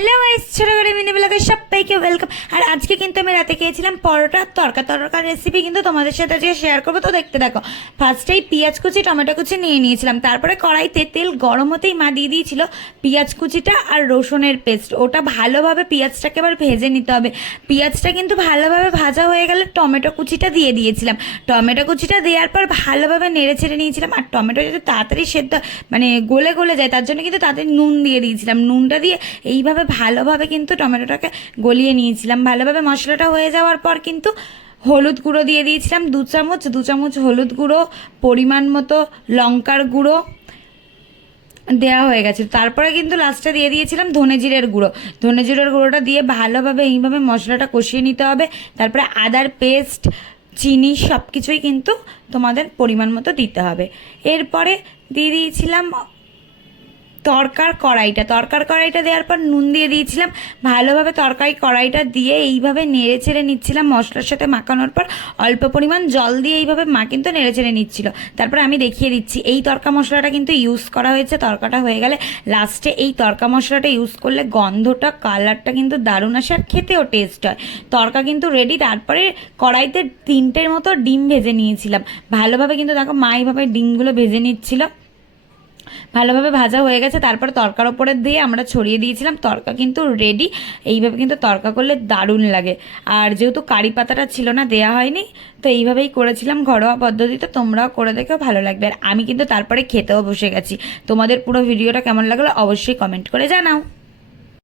Hello guys, ছোট করে mini ব্লগে সবাইকে ওয়েলকাম আর আজকে কিন্তু আমি রাতে খেয়েছিলাম পরোটা, তরকা, তরকার রেসিপি কিন্তু তোমাদের সাথে আজকে শেয়ার করব। তো দেখতে দেখো ফার্স্টেই পেঁয়াজ কুচি, টমেটো কুচি নিয়ে নিয়েছিলাম। তারপরে কড়াইতে তেল গরম হতেই মা দিয়ে দিয়েছিল পেঁয়াজ কুচিটা আর রসুনের পেস্ট ওটা ভালোভাবে পেঁয়াজটাকে এবার ভেজে নিতে হবে। পেঁয়াজটা কিন্তু ভালোভাবে ভাজা হয়ে গেলে টমেটো কুচিটা দিয়ে দিয়েছিলাম। টমেটো কুচিটা দেওয়ার পর ভালোভাবে নেড়ে ছেড়ে নিয়েছিলাম। আর টমেটো যদি তাড়াতাড়ি সেদ্ধ মানে গলে গলে যায়, তার জন্য কিন্তু তাড়াতাড়ি নুন দিয়ে দিয়েছিলাম। নুনটা দিয়ে এইভাবে ভালোভাবে কিন্তু টমেটোটাকে গলিয়ে নিয়েছিলাম। ভালোভাবে মশলাটা হয়ে যাওয়ার পর কিন্তু হলুদ গুঁড়ো দিয়ে দিয়েছিলাম, দু চামচ দু চামচ হলুদ গুঁড়ো, পরিমাণ মতো লঙ্কার গুঁড়ো দেওয়া হয়ে গেছে। তারপরে কিন্তু লাস্টে দিয়ে দিয়েছিলাম ধনে জিরের গুঁড়ো। ধনে জিরের গুঁড়োটা দিয়ে ভালোভাবে, এইভাবে মশলাটা কষিয়ে নিতে হবে। তারপরে আদার পেস্ট, চিনি সব কিছুই কিন্তু তোমাদের পরিমাণ মতো দিতে হবে। এরপরে দিয়ে দিয়েছিলাম তরকার কড়াইটা তরকার কড়াইটা দেওয়ার পর নুন দিয়ে দিয়েছিলাম। ভালোভাবে তরকারি কড়াইটা দিয়ে এইভাবে নেড়ে ছেড়ে নিচ্ছিলাম মশলার সাথে মাখানোর পর। অল্প পরিমাণ জল দিয়ে এইভাবে মা কিন্তু নেড়ে ছেড়ে নিচ্ছিল। তারপরে আমি দেখিয়ে দিচ্ছি, এই তরকা মশলাটা কিন্তু ইউজ করা হয়েছে, তরকাটা হয়ে গেলে লাস্টে এই তরকা মশলাটা ইউজ করলে গন্ধটা কালারটা কিন্তু দারুণ আসে আর খেতেও টেস্ট হয়। তরকা কিন্তু রেডি তারপরে কড়াইতে তিনটের মতো ডিম ভেজে নিয়েছিলাম। ভালোভাবে কিন্তু দেখো মা এইভাবে ডিমগুলো ভেজে নিচ্ছিল। ভালোভাবে ভাজা হয়ে গেছে, তারপর তরকার ওপরে দিয়ে আমরা ছড়িয়ে দিয়েছিলাম। তরকা কিন্তু রেডি এইভাবে কিন্তু তরকা করলে দারুণ লাগে। আর যেহেতু কারি পাতাটা ছিল না, দেয়া হয়নি, তো এইভাবেই করেছিলাম ঘরোয়া পদ্ধতিতে, তোমরাও করে দেখেও ভালো লাগবে। আর আমি কিন্তু তারপরে খেতেও বসে গেছি। তোমাদের পুরো ভিডিওটা কেমন লাগল অবশ্যই কমেন্ট করে জানাও।